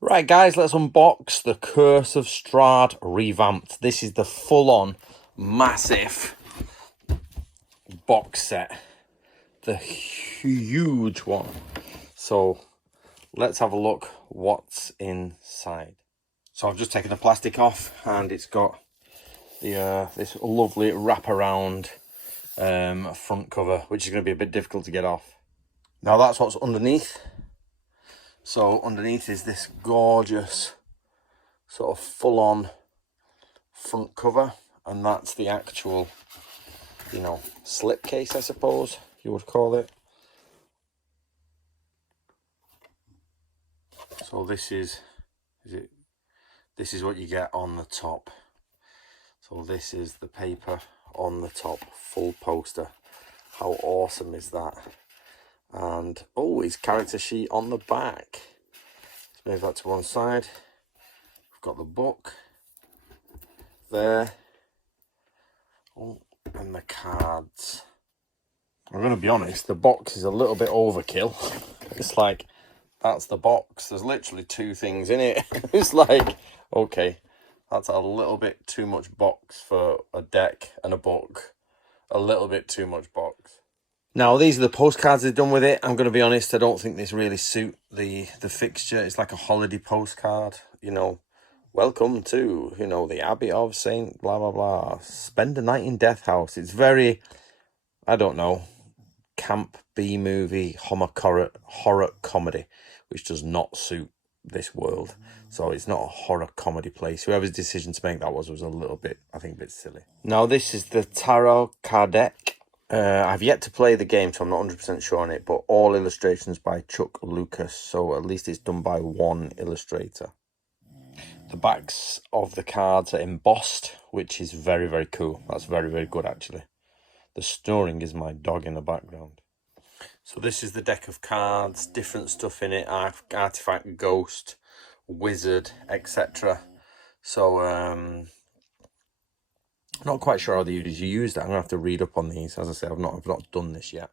Right, guys, let's unbox the Curse of Strahd Revamped. This is the full-on, massive box set. The huge one. So, let's have a look what's inside. So, I've just taken the plastic off, and it's got the this lovely wraparound front cover, which is going to be a bit difficult to get off. Now, that's what's underneath. So, underneath is this gorgeous sort of full-on front cover, and that's the actual, slipcase, I suppose you would call it. So this is what you get on the top. So this is the paper on the top, full poster. How awesome is that? And his character sheet on the back. Let's move that to one side. We've got the book there. Oh, and the cards. I'm going to be honest, the box is a little bit overkill. It's like, that's the box. There's literally two things in it. It's like, okay, that's a little bit too much box for a deck and a book. A little bit too much box. Now, these are the postcards they've done with it. I'm going to be honest, I don't think this really suit the fixture. It's like a holiday postcard, Welcome to, the Abbey of Saint blah, blah, blah. Spend a night in Death House. It's very, I don't know, camp B-movie, horror comedy, which does not suit this world. So it's not a horror comedy place. Whoever's decision to make that was a little bit, I think, a bit silly. Now, this is the Tarot card deck. I've yet to play the game, so I'm not 100% sure on it, but all illustrations by Chuck Lucas, so at least it's done by one illustrator. The backs of the cards are embossed, which is very, very cool. That's very, very good, actually. The snoring is my dog in the background. So this is the deck of cards, different stuff in it, artifact, ghost, wizard, etc. So, not quite sure how you use that. I'm going to have to read up on these. As I say, I've not done this yet.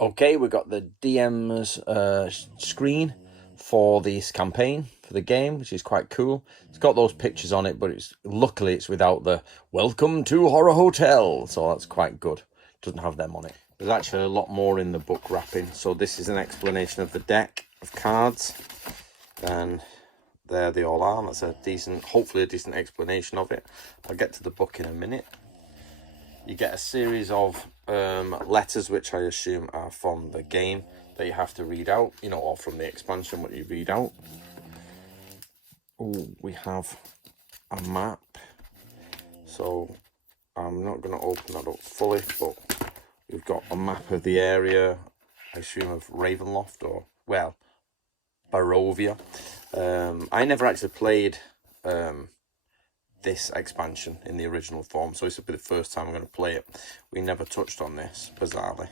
Okay, we've got the DM's screen for this campaign, for the game, which is quite cool. It's got those pictures on it, but luckily it's without the "Welcome to Horror Hotel," so that's quite good. It doesn't have them on it. There's actually a lot more in the book wrapping. So this is an explanation of the deck of cards, and there they all are. That's hopefully a decent explanation of it. I'll get to the book in a minute. You get a series of letters, which I assume are from the game that you have to read out, or from the expansion, what you read out. Oh, we have a map. So I'm not going to open that up fully, but we've got a map of the area, I assume of Ravenloft, or, well, Barovia. I never actually played this expansion in the original form, so this will be the first time I'm going to play it. We never touched on this, bizarrely.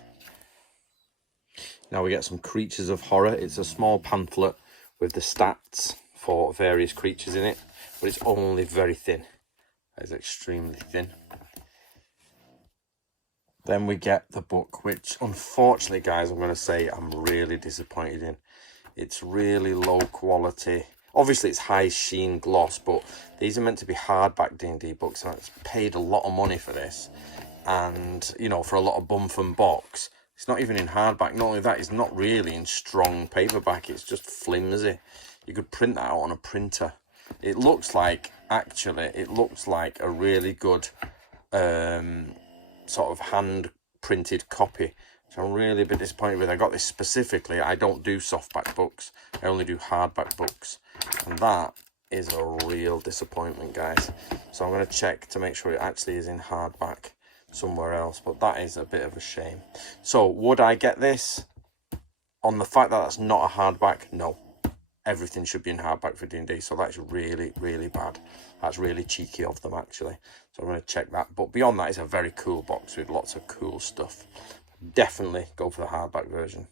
Now we get some creatures of horror. It's a small pamphlet with the stats for various creatures in it, but it's only very thin. It's extremely thin. Then we get the book, which unfortunately, guys, I'm going to say I'm really disappointed in. It's really low quality. Obviously, it's high sheen gloss, but these are meant to be hardback D&D books, and I've paid a lot of money for this. And, for a lot of bump and box, it's not even in hardback. Not only that, it's not really in strong paperback. It's just flimsy. You could print that out on a printer. It looks like a really good sort of hand-printed copy, which I'm really a bit disappointed with. I got this specifically. I don't do softback books. I only do hardback books. And that is a real disappointment, guys. So I'm going to check to make sure it actually is in hardback somewhere else. But that is a bit of a shame. So would I get this? On the fact that that's not a hardback, no. Everything should be in hardback for D&D. So that's really, really bad. That's really cheeky of them, actually. So I'm going to check that. But beyond that, it's a very cool box with lots of cool stuff. Definitely go for the hardback version.